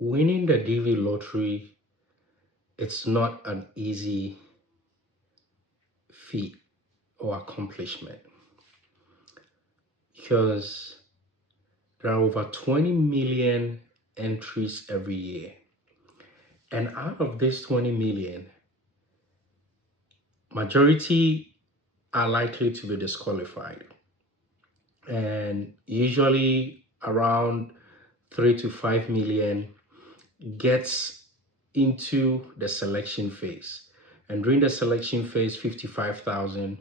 Winning the DV lottery, it's not an easy feat or accomplishment because there are over 20 million entries every year. And out of this 20 million, majority are likely to be disqualified. And usually around 3 to 5 million gets into the selection phase. And during the selection phase, 55,000,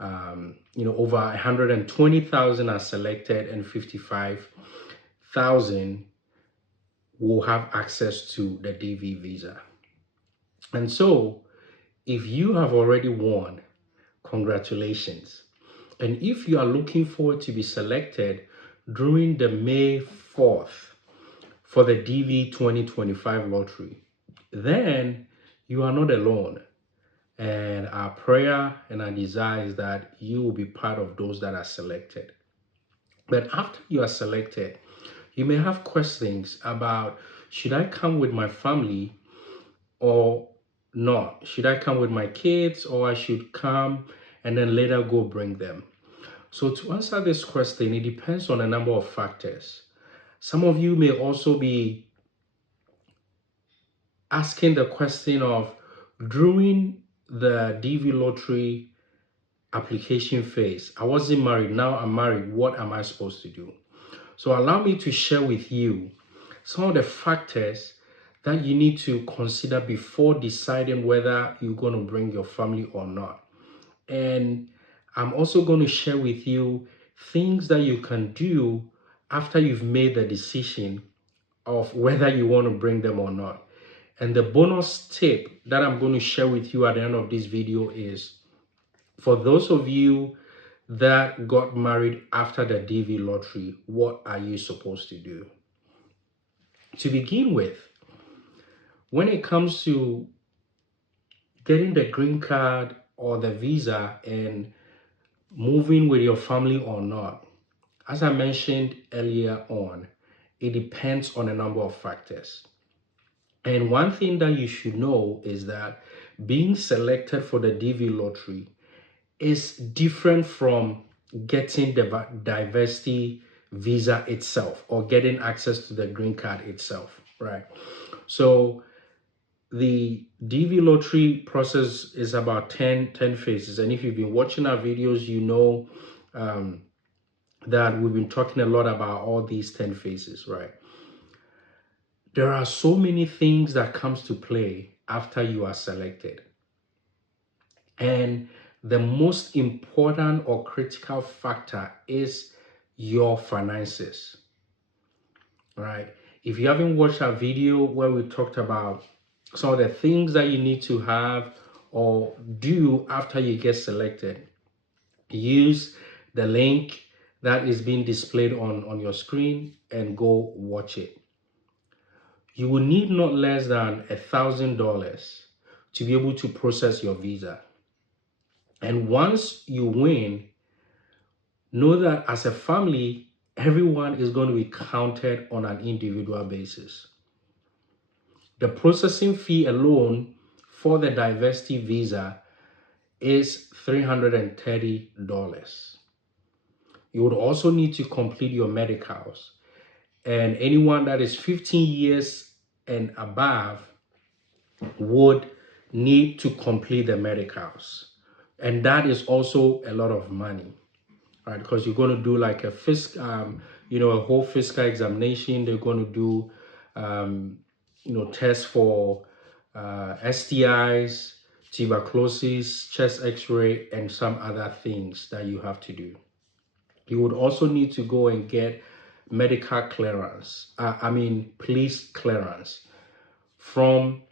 over 120,000 are selected, and 55,000 will have access to the DV visa. And so, if you have already won, congratulations. And if you are looking forward to be selected during the May 4th for the DV 2025 lottery, then you are not alone. And our prayer and our desire is that you will be part of those that are selected. But after you are selected, you may have questions about, should I come with my family or not? Should I come with my kids, or I should come and then later go bring them? So to answer this question, it depends on a number of factors. Some of you may also be asking the question of, during the DV lottery application phase, I wasn't married, now I'm married, what am I supposed to do? So allow me to share with you some of the factors that you need to consider before deciding whether you're going to bring your family or not. And I'm also going to share with you things that you can do after you've made the decision of whether you want to bring them or not. And the bonus tip that I'm going to share with you at the end of this video is, for those of you that got married after the DV lottery, what are you supposed to do? To begin with, when it comes to getting the green card or the visa and moving with your family or not, as I mentioned earlier on, it depends on a number of factors. And one thing that you should know is that being selected for the DV lottery is different from getting the diversity visa itself or getting access to the green card itself, right? So the DV lottery process is about 10 phases. And if you've been watching our videos, you know that we've been talking a lot about all these 10 phases, right? There are so many things that comes to play after you are selected. And the most important or critical factor is your finances, right? If you haven't watched our video where we talked about some of the things that you need to have or do after you get selected, use the link that is being displayed on your screen and go watch it. You will need not less than $1,000 to be able to process your visa. And once you win, know that as a family, everyone is going to be counted on an individual basis. The processing fee alone for the diversity visa is $330. You would also need to complete your medicals. And anyone that is 15 years and above would need to complete the medicals. And that is also a lot of money, right? Because you're going to do like a a whole physical examination. They're going to do, tests for STIs, tuberculosis, chest x-ray, and some other things that you have to do. You would also need to go and get medical clearance, police clearance from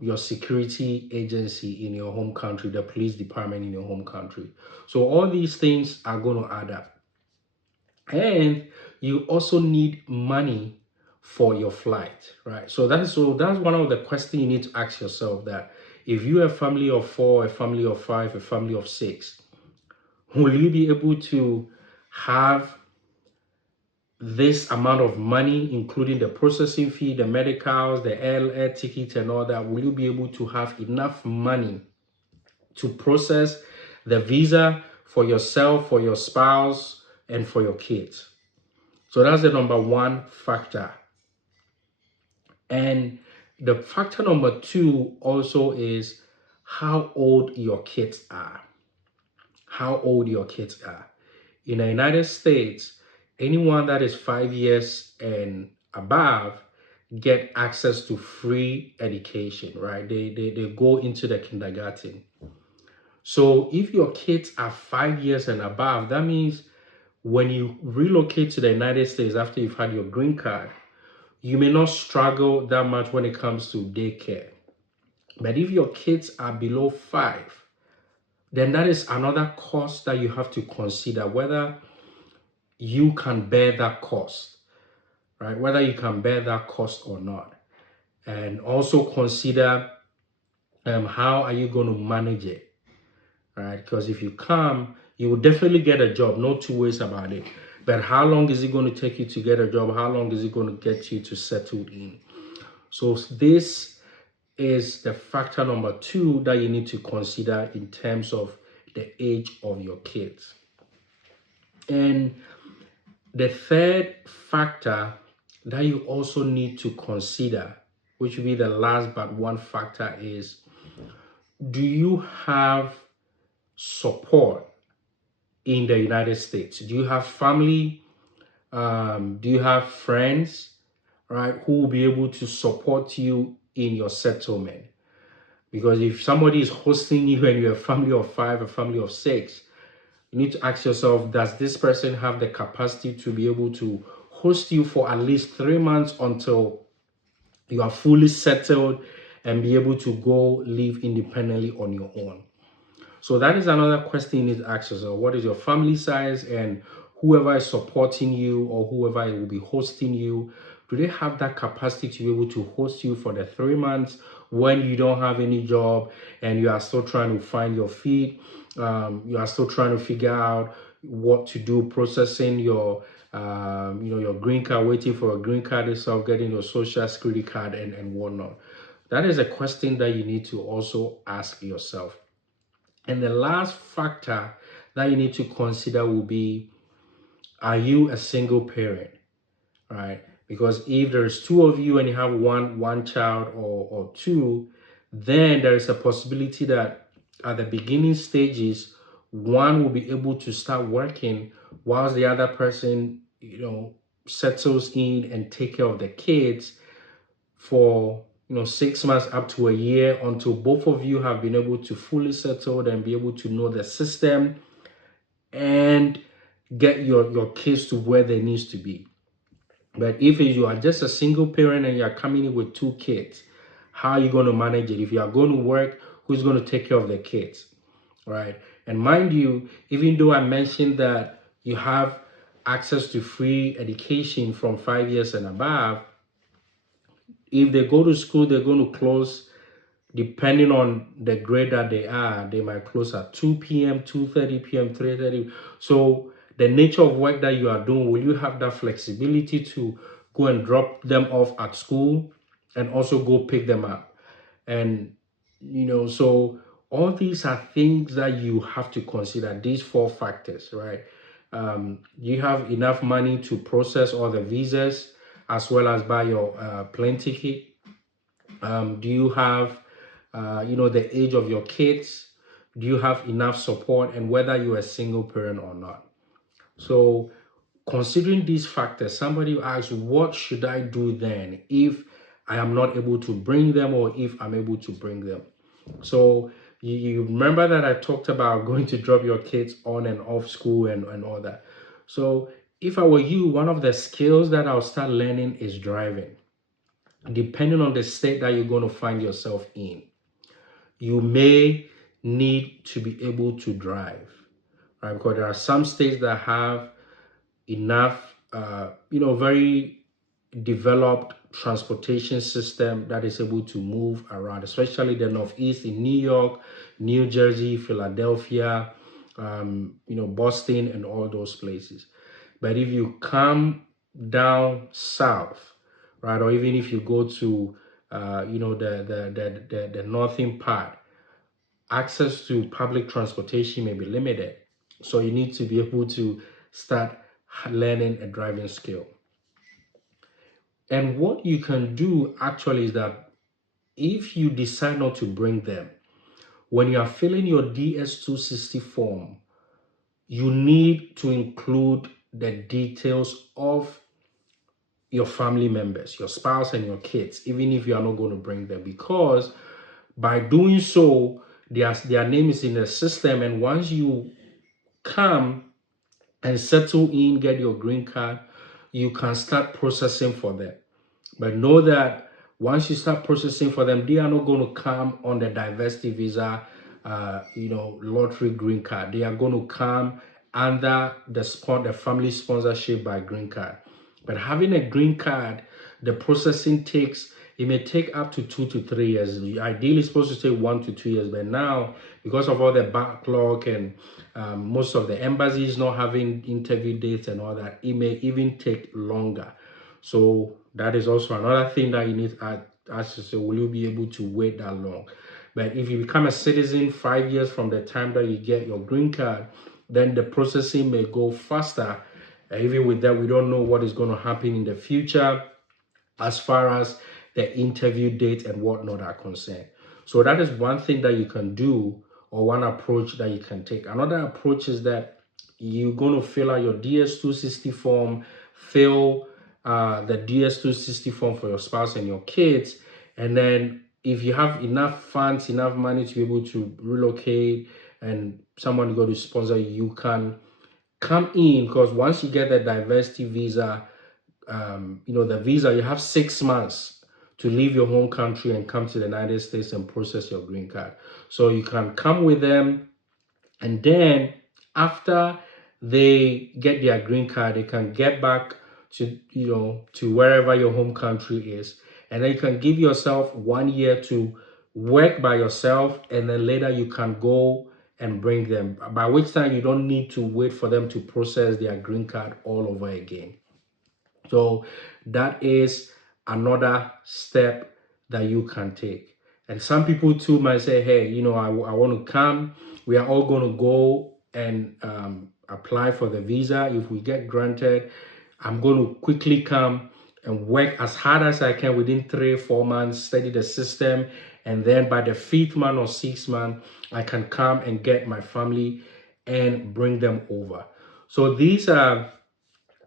your security agency in your home country, the police department in your home country. So all these things are going to add up. And you also need money for your flight, right? So that's one of the questions you need to ask yourself, that if you're a family of 4, a family of 5, a family of 6, will you be able to have this amount of money, including the processing fee, the medicals, the air ticket and all that, will you be able to have enough money to process the visa for yourself, for your spouse, and for your kids? So that's the number one factor. And the factor number two also is how old your kids are. How old your kids are. In the United States, anyone that is 5 years and above get access to free education, right? They go into the kindergarten. So if your kids are 5 years and above, that means when you relocate to the United States after you've had your green card, you may not struggle that much when it comes to daycare. But if your kids are below 5, then that is another cost that you have to consider, whether you can bear that cost, right? Whether you can bear that cost or not. And also consider how are you going to manage it, right? Because if you come, you will definitely get a job, no two ways about it. But how long is it going to take you to get a job? How long is it going to get you to settle in? So this is the factor number two that you need to consider in terms of the age of your kids. And the third factor that you also need to consider, which will be the last but one factor, is do you have support in the United States? Do you have family? Do you have friends, right, who will be able to support you in your settlement? Because if somebody is hosting you and you're a family of 5, a family of 6, you need to ask yourself, does this person have the capacity to be able to host you for at least 3 months until you are fully settled and be able to go live independently on your own? So that is another question you need to ask yourself. What is your family size, and whoever is supporting you or whoever will be hosting you, do they have that capacity to be able to host you for the 3 months when you don't have any job and you are still trying to find your feet? You are still trying to figure out what to do, processing your your green card, waiting for a green card itself, getting your social security card and whatnot. That is a question that you need to also ask yourself. And the last factor that you need to consider will be, are you a single parent, right? Because if there's two of you and you have one child or two, then there is a possibility that at the beginning stages, one will be able to start working whilst the other person, settles in and take care of the kids for 6 months up to a year, until both of you have been able to fully settle and be able to know the system and get your kids to where they needs to be. But if you are just a single parent and you're coming in with 2 kids, how are you going to manage it? If you are going to work, who's going to take care of the kids, right? And mind you, even though I mentioned that you have access to free education from 5 years and above, if they go to school, they're going to close, depending on the grade that they are, they might close at 2 p.m., 2:30 p.m., 3:30. So the nature of work that you are doing, will you have that flexibility to go and drop them off at school and also go pick them up? And, so all these are things that you have to consider, these 4 factors, right? You have enough money to process all the visas as well as buy your plane ticket? Do you have, the age of your kids? Do you have enough support, and whether you're a single parent or not? So, considering these factors, somebody asks, what should I do then if I am not able to bring them, or if I'm able to bring them? So, you remember that I talked about going to drop your kids on and off school and all that. So, if I were you, one of the skills that I'll start learning is driving. Depending on the state that you're going to find yourself in, you may need to be able to drive, right? Because there are some states that have enough, very developed transportation system that is able to move around, especially the Northeast in New York, New Jersey, Philadelphia, Boston, and all those places. But if you come down south, right? Or even if you go to the northern part, access to public transportation may be limited. So you need to be able to start learning a driving skill. And what you can do actually is that if you decide not to bring them, when you are filling your DS-260 form, you need to include the details of your family members, your spouse and your kids, even if you are not going to bring them, because by doing so, their name is in the system. And once you come and settle in, get your green card, you can start processing for them. But know that once you start processing for them, they are not going to come on the diversity visa, lottery green card. They are going to come under the family sponsorship by green card. But having a green card, the processing it may take up to 2 to 3 years. Ideally, it's supposed to take 1 to 2 years. But now, because of all the backlog and most of the embassies not having interview dates and all that, it may even take longer. So that is also another thing that you need to ask yourself, will you be able to wait that long? But if you become a citizen 5 years from the time that you get your green card, then the processing may go faster. Even with that, we don't know what is going to happen in the future as far as the interview date and whatnot are concerned. So that is one thing that you can do, or one approach that you can take. Another approach is that you're going to fill out your DS-260 form, fill the DS-260 form for your spouse and your kids, and then if you have enough funds, enough money to be able to relocate and someone go to sponsor you, can come in, because once you get the diversity visa, the visa, you have 6 months to leave your home country and come to the United States and process your green card. So you can come with them, and then after they get their green card, they can get back to wherever your home country is, and then you can give yourself 1 year to work by yourself, and then later you can go and bring them, by which time you don't need to wait for them to process their green card all over again. So that is another step that you can take. And some people too might say, hey, I want to come. We are all going to go and apply for the visa. If we get granted, I'm going to quickly come and work as hard as I can within 3 or 4 months, study the system. And then by the fifth month or sixth month, I can come and get my family and bring them over. So these are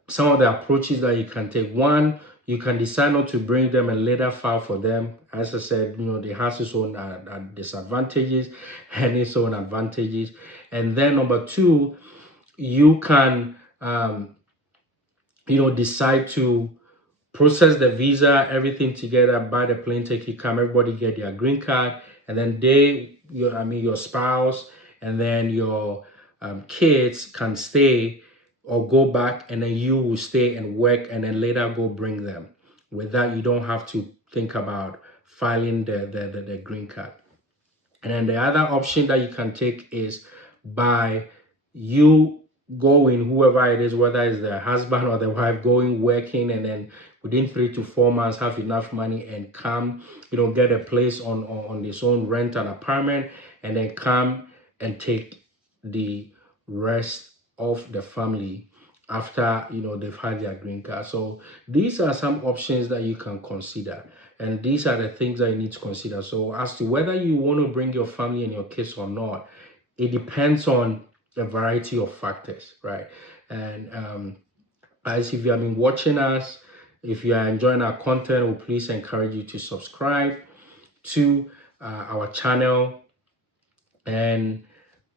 some of the approaches that you can take. One, you can decide not to bring them and later file for them. As I said, it has its own disadvantages and its own advantages. And then number two, you can decide to process the visa, everything together, buy the plane ticket, come, everybody get their green card, and then your spouse and then your kids can stay or go back, and then you will stay and work, and then later go bring them. With that, you don't have to think about filing the green card. And then the other option that you can take is by you going, whoever it is, whether it's the husband or the wife, going working, and then within 3 to 4 months have enough money and come, get a place on his own, rent an apartment, and then come and take the rest of the family after they've had their green card. So these are some options that you can consider, and these are the things that you need to consider. So as to whether you want to bring your family and your kids or not, it depends on a variety of factors, right? And as if you have been watching us, if you are enjoying our content, we'll please encourage you to subscribe to our channel, and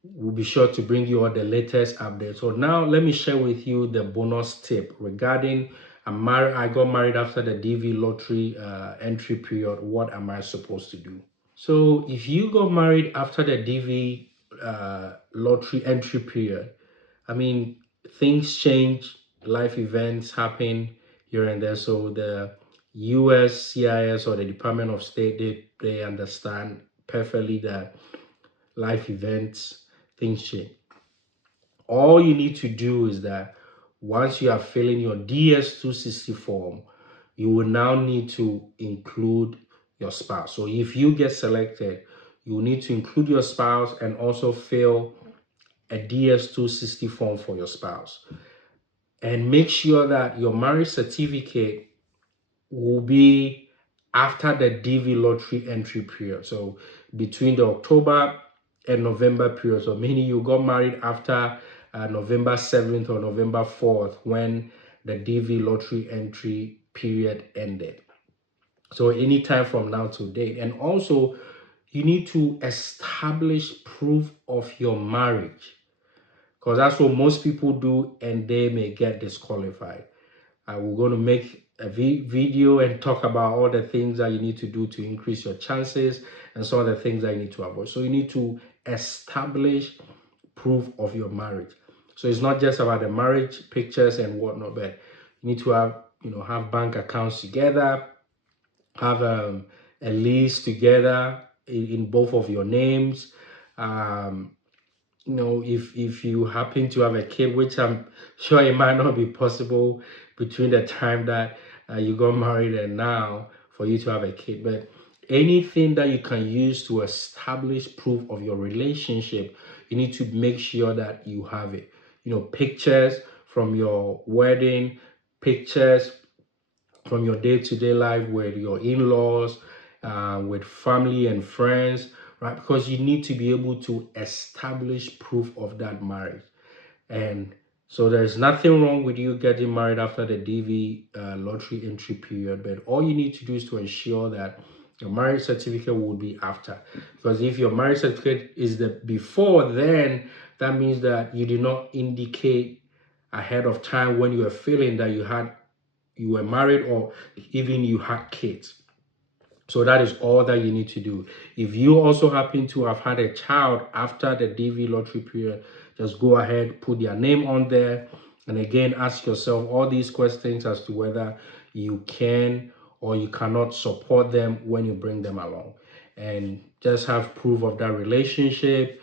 we'll be sure to bring you all the latest updates. So now let me share with you the bonus tip regarding I got married after the DV lottery entry period. What am I supposed to do? So if you got married after the DV lottery entry period, I mean, things change, life events happen here and there. So the US CIS or the Department of State, they understand perfectly that life events, things change. All you need to do is that once you are filling your DS-260 form, you will now need to include your spouse. So if you get selected, you will need to include your spouse and also fill a DS-260 form for your spouse. And make sure that your marriage certificate will be after the DV lottery entry period. So between the October and November period. So meaning you got married after November 7th or November 4th when the DV lottery entry period ended. So anytime from now to date. And also you need to establish proof of your marriage, because that's what most people do and they may get disqualified. We're going to make a video and talk about all the things that you need to do to increase your chances and some of the things that you need to avoid. So you need to establish proof of your marriage. So it's not just about the marriage pictures and whatnot, but you need to have, have bank accounts together, have a lease together in both of your names. If you happen to have a kid, which I'm sure it might not be possible between the time that you got married and now for you to have a kid, but anything that you can use to establish proof of your relationship, you need to make sure that you have it. Pictures from your wedding, pictures from your day-to-day life with your in-laws, with family and friends, right? Because you need to be able to establish proof of that marriage. And so there's nothing wrong with you getting married after the DV lottery entry period, but all you need to do is to ensure that your marriage certificate will be after. Because if your marriage certificate is the before, then that means that you did not indicate ahead of time when you were feeling that you were married or even you had kids. So that is all that you need to do. If you also happen to have had a child after the DV lottery period, just go ahead, put their name on there. And again, ask yourself all these questions as to whether you can or you cannot support them when you bring them along. And just have proof of that relationship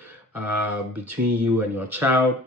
between you and your child.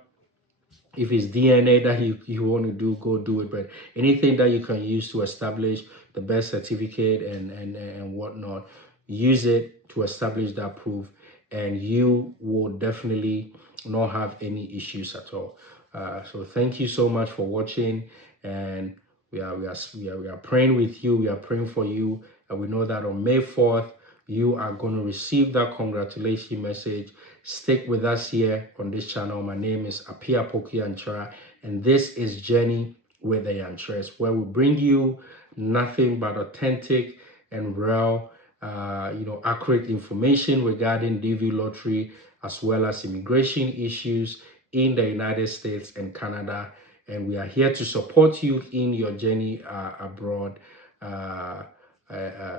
If it's DNA that you want to do, go do it. But anything that you can use to establish the birth certificate and whatnot, use it to establish that proof, and you will definitely not have any issues at all. So thank you so much for watching, and we are praying with you. We are praying for you, and we know that on May 4th you are going to receive that congratulation message. Stick with us here on this channel. My name is Apia Poki Yanchara, and this is Journey with the Yanchras, where we bring you nothing but authentic and real, accurate information regarding DV lottery as well as immigration issues in the United States and Canada. And we are here to support you in your journey abroad,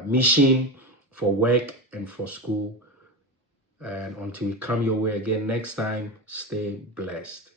mission for work and for school. And until we come your way again next time, stay blessed.